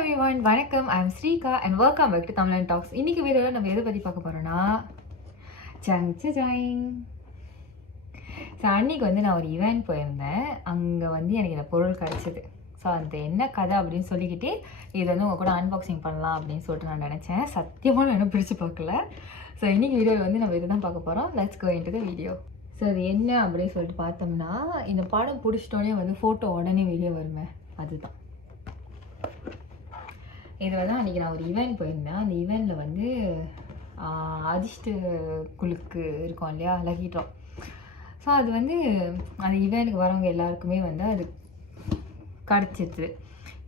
everyone, வணக்கம். I am Srika and welcome back to Tamil Talks. இன்னைக்கு வீடியோல நம்ம எதை பத்தி பார்க்க போறோம்னா சங்சஜாயிங். அன்னைக்கு நான் ஒரு ஈவென்ட் போயிருந்தேன். அங்கே எனக்கு இந்த பொருள் கிடைச்சது. ஸோ அந்த என்ன கதை அப்படின்னு சொல்லிக்கிட்டு இது உங்கள் கூட அன்பாக்சிங் பண்ணலாம் அப்படின்னு சொல்லிட்டு நான் நினச்சேன். சத்தியமாக நான் என்ன பிடிச்சி பார்க்கல. ஸோ இன்றைக்கி வீடியோவில் நம்ம இதை தான் பார்க்க போகிறோம். Let's go into the video. So அது என்ன அப்படின்னு சொல்லிட்டு பார்த்தோம்னா, இந்த படம் பிடிச்சிட்டோன்னே ஃபோட்டோ உடனே வெளியே வருமே, அதுதான். இது அன்றைக்கி நான் ஒரு ஈவெண்ட் போயிருந்தேன். அந்த ஈவெண்ட்டில் அதிர்ஷ்ட குழுக்கு இருக்கும் இல்லையா, லக்கி ட்ரா. ஸோ அது அந்த ஈவெண்ட்டுக்கு வரவங்க எல்லாருக்குமே அது கிடச்சிது.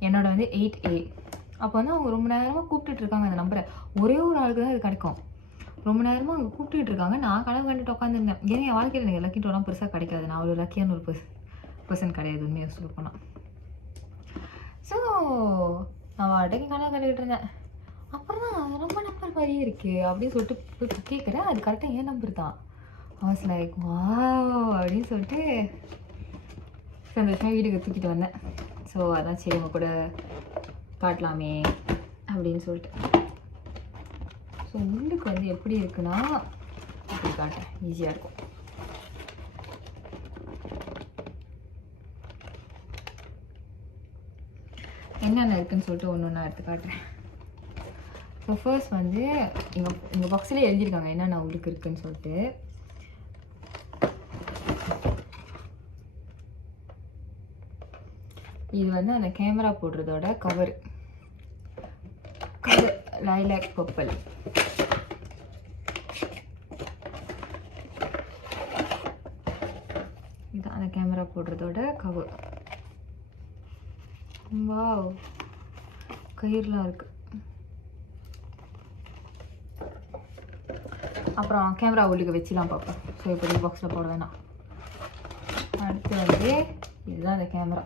என்னோட 8A. அப்போ அவங்க ரொம்ப நேரமாக கூப்பிட்டுட்ருக்காங்க அந்த நம்பரை. ஒரே ஒரு ஆளுக்கு தான் அது கிடைக்கும். ரொம்ப நேரமாக அவங்க கூப்பிட்டுட்டு இருக்காங்க. நான் கனவு கண்டுட்டு உட்காந்துருந்தேன். ஏன்னா என் வாழ்க்கையில் எனக்கு லக்கி ட்ராலாம் பெருசாக கிடைக்காது. நான் ஒரு லக்கியான ஒரு பர்சன் கிடையாது, உண்மையாக சொல்ல போனால். ஸோ நான் வாடகை கனவு கண்டுக்கிட்டு இருந்தேன். அப்புறம் தான் ரொம்ப நம்பர் மாதிரியே இருக்குது அப்படின்னு சொல்லிட்டு போய் கேட்குறேன். அது கரெக்டாக என் நம்பர் தான். வாஸ் லைக் வாவ் அப்படின்னு சொல்லிட்டு சந்தோஷமாக வீட்டுக்கு தூக்கிட்டு வந்தேன். ஸோ அதான் சரி உங்க கூட காட்டலாமே அப்படின்னு சொல்லிட்டு. ஸோ உள்ளுக்கு எப்படி இருக்குன்னா, அப்படி காட்டேன், ஈஸியாக இருக்கும். என்னென்ன இருக்குதுன்னு சொல்லிட்டு ஒன்று ஒன்றா எடுத்து காட்டுறேன். ஸோ ஃபர்ஸ்ட் எங்கள் பாக்ஸில் எழுதியிருக்காங்க என்னென்ன உள்ளுக்கு இருக்குதுன்னு சொல்லிட்டு. இது அந்த கேமரா போடுறதோட கவர் லைலாக் பர்பிள். இதுதான் அந்த கேமரா போடுறதோட கவர். வாவ், கயிறுலாம் இருக்கு. அப்புறம் கேமரா உள்ளுக்கு வச்சுலாம் பார்ப்போம். ஸோ இப்போ பாக்ஸில் போட வேணாம். அடுத்து இதுதான் அந்த கேமரா.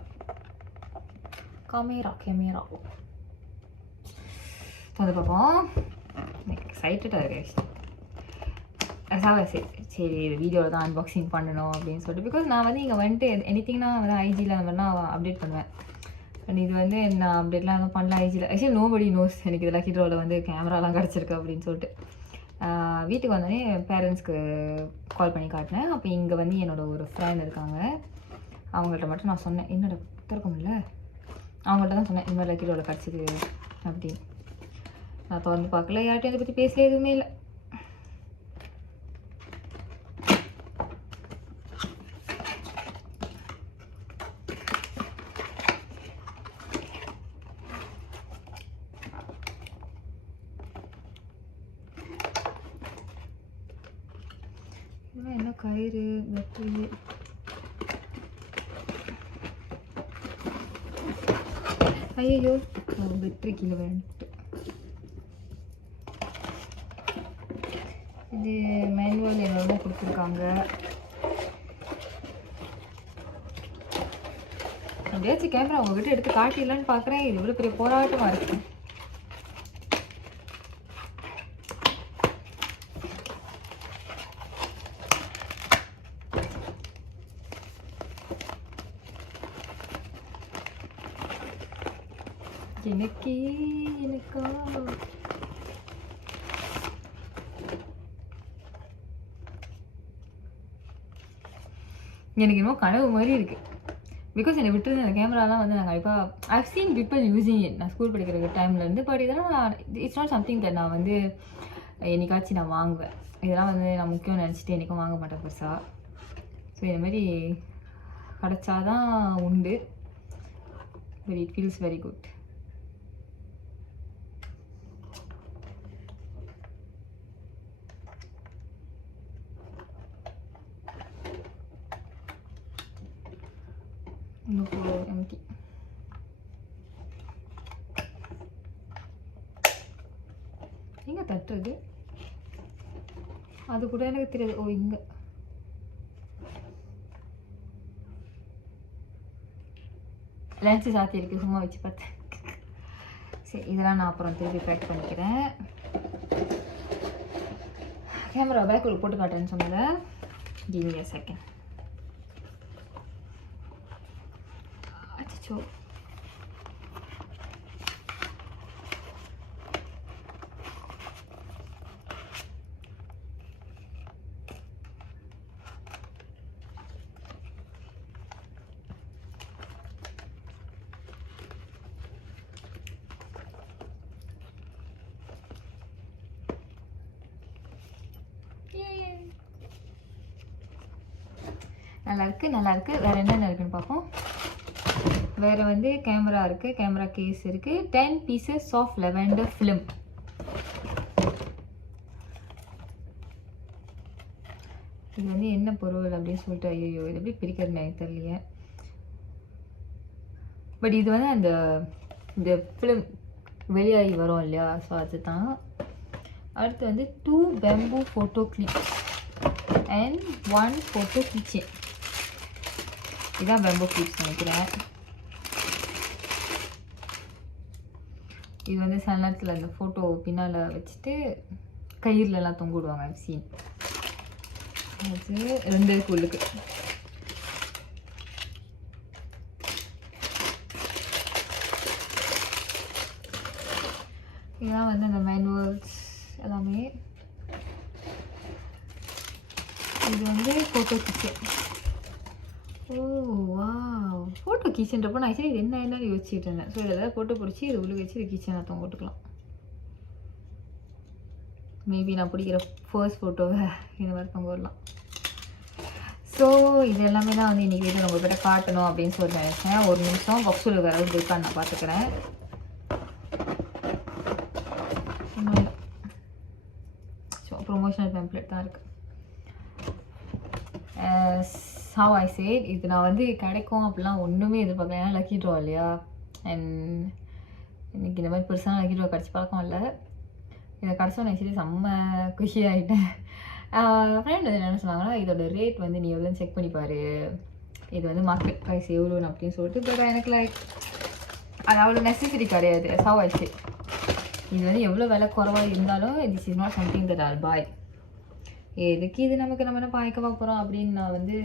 அது பார்ப்போம். எக்ஸைட்டடாக இருக்கு. சரி இது வீடியோவில் தான் அன்பாக்சிங் பண்ணணும் அப்படின்னு சொல்லிட்டு. பிகாஸ் நான் இங்கே எனிதிங்னா ஐஜியில் அந்த மாதிரிலாம் அப்டேட் பண்ணுவேன். அண்ட் இது நான் அப்டேட்லாம் எதுவும் பண்ணல ஐஜியில். ஆக்சுவலி நோபடி நோஸ் எனக்கு இது லக்கி ட்ராவில் கேமராலாம் கிடச்சிருக்கு அப்படின்னு சொல்லிட்டு. வீட்டுக்கு வந்தோடனே பேரண்ட்ஸ்க்கு கால் பண்ணி காட்டினேன். அப்போ இங்கே என்னோட ஒரு ஃப்ரெண்ட் இருக்காங்க. அவங்கள்ட்ட மட்டும் நான் சொன்னேன், என்னோட திறக்க முடியல. அவங்கள்ட்ட தான் சொன்னேன், இந்த மாதிரி லக்கி ட்ராவில் கிடச்சிது அப்படின்னு. நான் திறந்து பார்க்கல, யார்கிட்டையும் அதை பற்றி பேசல, எதுவுமே இல்லை. என்ன கயிறு, வெற்றி, ஐயோ வெற்றி கீழே வேணுட்டு. இது மேனுவல் என்னோட கொடுத்துருக்காங்க. அப்படியாச்சும் கேமரா உங்ககிட்ட எடுத்து காட்டிடலான்னு பார்க்குறேன். இது இவ்வளோ பெரிய போராட்டமாக இருக்கு. எனக்கா எனக்கு இன்னும் கனவு மாதிரி இருக்குது. பிகாஸ் என்னை விட்டு அந்த கேமராலாம் நான் கண்டிப்பாக I've seen people using it. நான் ஸ்கூல் படிக்கிற டைம்லேருந்து. பட் இதெல்லாம் இட்ஸ் நாட் சம்திங் தட் நான் என்னைக்காச்சும் நான் வாங்குவேன். இதெல்லாம் நான் முக்கியம் நினச்சிட்டு என்றைக்கும் வாங்க மாட்டேன் பெருசாக. ஸோ இந்த மாதிரி கிடச்சாதான் உண்டு. But it feels very good. Empty. எங்கே தட்டுறது அது கூட எனக்கு தெரியாது. ஓ இங்கே லன்ச்சு சாத்தி இருக்கு, சும்மா வச்சு பார்த்தேன். சரி இதெல்லாம் நான் அப்புறம் திருப்பி பேக் பண்ணிக்கிறேன். கேமரா பேக்குள்ள போட்டு காட்டுறேன்னு சொன்னதை. Give me a second. அச்சோ நல்லாயிருக்கு. வேறு என்னென்ன இருக்குன்னு பார்ப்போம். வேறு வந்து கேமரா இருக்குது, கேமரா கேஸ் இருக்குது, 10 pieces of lavender film. இது வந்து என்ன பொருள் அப்படின்னு சொல்லிட்டு ஐயோ இது எப்படி பிரிக்கிறதுன்னு எனக்கு தெரியலையே. பட் இது வந்து இந்த ஃபிலிம் வெளியாகி வரும் இல்லையா, ஸோ அதுதான். அடுத்து வந்து 2 bamboo photo clips and 1 photo keychain. இதுதான் பேம்போ கிளிப்ஸ் நினைக்கிறேன். இது வந்து சில நேரத்தில் அந்த ஃபோட்டோ பின்னால் வச்சுட்டு கயிறுலலாம் தொங்க விடுவாங்க சீன். அது 2 உள்ளுக்கு. இதுதான் வந்து அந்த மேனுவல்ஸ் எல்லாமே. இது வந்து ஃபோட்டோ கிச்சன். ஓ வா, ஃபோட்டோ கிச்சன்றப்போ நான் ஆக்சுவலி இது என்னன்னு யோசிச்சுட்டு இருந்தேன். ஸோ இதில் ஃபோட்டோ பிடிச்சி இது உள்ள வச்சு இது கிச்சனை தொங்க விட்டுக்கலாம். மேபி நான் பிடிக்கிற ஃபர்ஸ்ட் ஃபோட்டோவை இந்த மாதிரி தொங்க விடலாம். ஸோ இது எல்லாமே தான் வந்து இன்றைக்கி வீட்டில் உங்கள்கிட்ட காட்டணும் அப்படின்னு சொல்லி நினச்சேன். ஒரு நிமிஷம் பாக்ஸில் வேறு அளவுக்கு இருக்கான்னு நான் பார்த்துக்கிறேன். ஸோ ப்ரொமோஷனல் பேம்ப்ளெட் தான் இருக்குது. how I said, இது நான் வந்து கிடைக்கும் அப்படிலாம் ஒன்றுமே எதிர்பார்க்கல. ஏன்னா லக்கி ட்ரா இல்லையா, அண்ட் இன்றைக்கி இந்த மாதிரி பெருசாக லக்கி ட்ரா கிடச்சி பழக்கம் இல்லை. இதை கிடச்சோன்னு ஆக்சுவலி செம்ம குஷி ஆகிட்டேன். ஃப்ரெண்ட் வந்து என்ன சொன்னாங்கன்னா, இதோட ரேட் வந்து நீ எவ்வளோன்னு செக் பண்ணிப்பார், இது வந்து மார்க்கெட் ப்ரைஸ் எவ்வளோன்னு அப்படின்னு சொல்லிட்டு. பட் எனக்கு லைக் அது அவ்வளோ நெசசரி கிடையாது. how I said, இது வந்து எவ்வளோ விலை குறைவாக இருந்தாலும் this is not something that I'll buy. எதுக்கு இது நம்ம என்ன பாய்க்க போகிறோம் அப்படின்னு நான் வந்து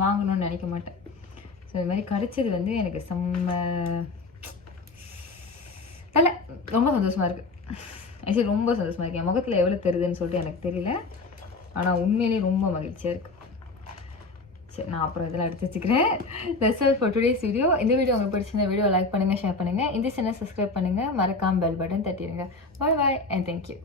வாங்கணும்னு நினைக்க மாட்டேன். ஸோ இது மாதிரி கிடச்சது வந்து எனக்கு செம்ம இல்லை ரொம்ப சந்தோஷமாக இருக்குது. ஆக்சுவலி ரொம்ப சந்தோஷமாக இருக்குது. என் முகத்தில் எவ்வளோ தெரியுதுன்னு சொல்லிட்டு எனக்கு தெரியல, ஆனால் உண்மையிலேயே ரொம்ப மகிழ்ச்சியாக இருக்குது. சரி, நான் அப்புறம் இதெல்லாம் எடுத்து வச்சுக்கிறேன். That's all for today's video. இந்த வீடியோ உங்களுக்கு பிடிச்சிருந்த வீடியோ லைக் பண்ணுங்கள், ஷேர் பண்ணுங்கள், இந்த சேனல் சப்ஸ்கிரைப் பண்ணுங்கள், மறக்காமல் பெல் பட்டன் தட்டிடுங்க. Bye bye and thank you.